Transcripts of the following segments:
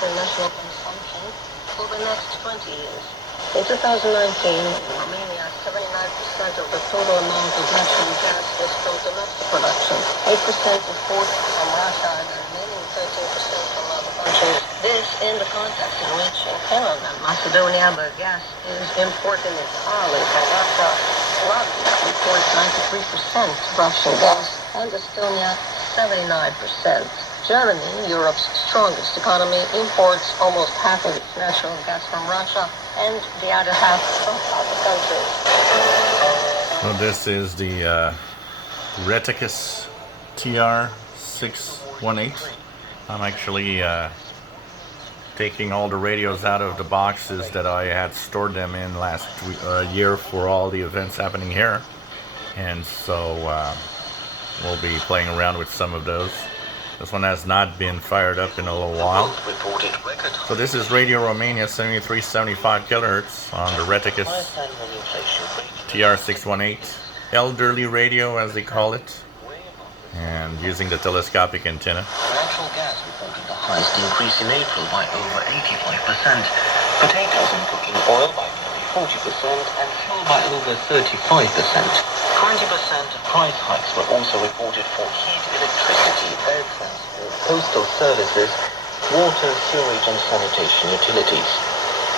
international consumption for the next 20 years. In 2019, in Romania, 79% of the total amount of natural gas was from domestic production, 8% imported from Russia, and the remaining 13% from other countries. This in the context in which in Finland and Macedonia, the gas is imported entirely from Russia. Latvia imports 93% Russian gas, and Estonia 79%. Germany, Europe's strongest economy, imports almost half of its natural gas from Russia and the other half from other countries. Well, this is the Retekess TR-618. I'm actually taking all the radios out of the boxes that I had stored them in last year for all the events happening here. And so we'll be playing around with some of those. This one has not been fired up in a little while. So this is Radio Romania 7375 kHz on the Retekess TR-618 elderly radio, as they call it, and using the telescopic antenna. Natural gas reported the highest increase in April by over 85%, potatoes and cooking oil by nearly 40%, and fuel by over 35%. 20% price hikes were also reported for heat, electricity, air transport, postal services, water, sewage and sanitation utilities.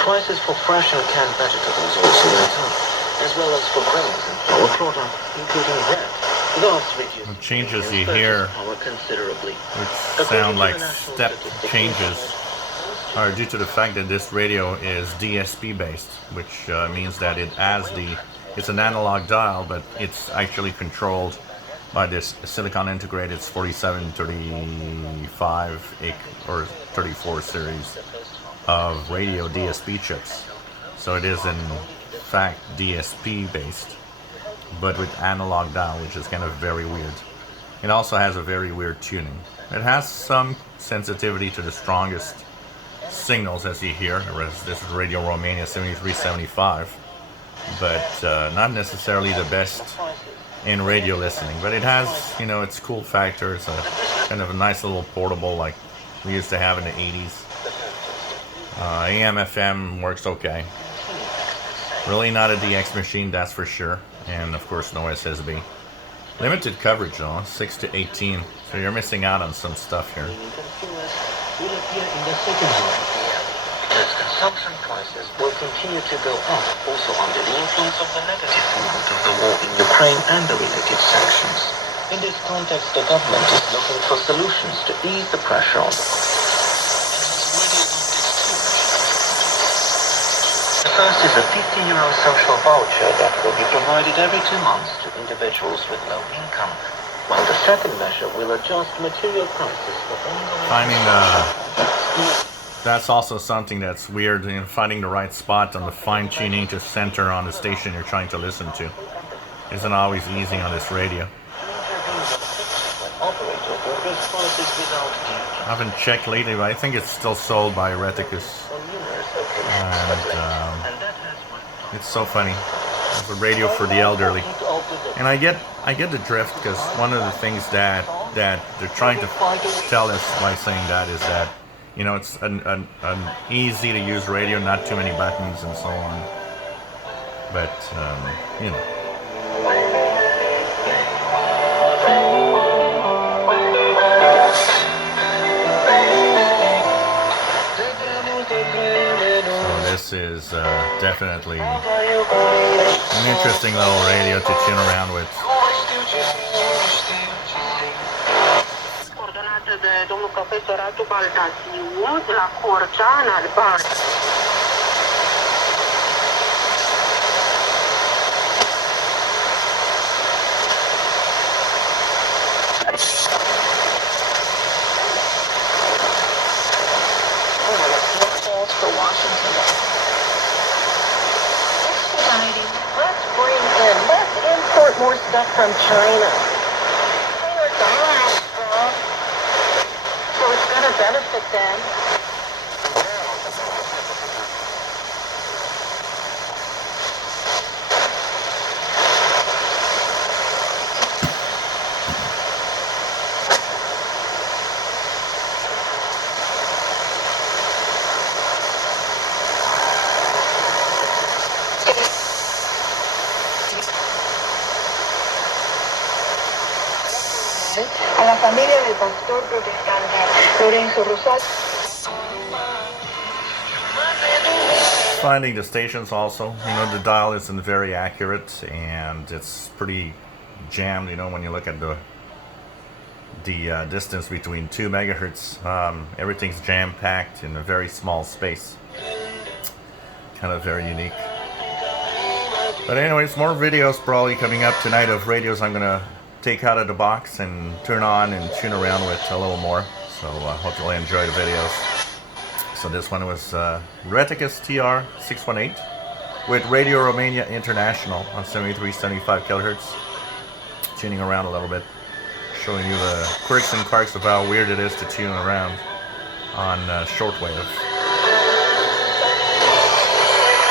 Prices for fresh and canned vegetables also went up, as well as for grains and flour products, including bread. The changes you hear, which sound like step changes, are due to the fact that this radio is DSP based, which means that it's an analog dial, but it's actually controlled by this silicon integrated 4735 or 34 series of radio DSP chips. So it is in fact DSP based, but with analog dial, which is kind of very weird. It also has a very weird tuning. It has some sensitivity to the strongest signals, as you hear. This is Radio Romania 7375, but not necessarily the best in radio listening. But it has, its cool factor. It's a kind of a nice little portable like we used to have in the 80s. AM, FM works okay. Really not a DX machine, that's for sure. And of course, no SSB. Limited coverage though, 6 to 18. So you're missing out on some stuff here. Because consumption prices will continue to go up, also under the influence of the negative amount of the war in Ukraine and the related sanctions. In this context, the government is looking for solutions to ease the pressure on the price. The first is a €50 social voucher that will be provided every 2 months to individuals with low income, while the second measure will adjust material prices for That's also something that's weird, finding the right spot on the fine-tuning to center on the station you're trying to listen to. Isn't always easy on this radio. I haven't checked lately, but I think it's still sold by Retekess. And it's so funny. It's a radio for the elderly. And I get the drift, because one of the things that they're trying to tell us by saying that is that it's an easy to use radio, not too many buttons and so on. But, So this is definitely an interesting little radio to tune around with. De domnul profesor Radu Baltaziu de la Corcea, în Albania. For Washington. Expediting. Let's import more stuff from China. Benefit them. Familia del pastor protestante Lorenzo Rosales. Finding the stations also, you know, the dial isn't very accurate and it's pretty jammed, you know, when you look at the distance between 2 megahertz. Everything's jam-packed in a very small space. Kind of very unique. But anyways, more videos probably coming up tonight of radios I'm gonna take out of the box and turn on and tune around with a little more. So hope you'll enjoy the videos. So this one was Retekess TR-618 with Radio Romania International on 73-75 kHz. Tuning around a little bit, showing you the quirks and quirks of how weird it is to tune around on shortwave.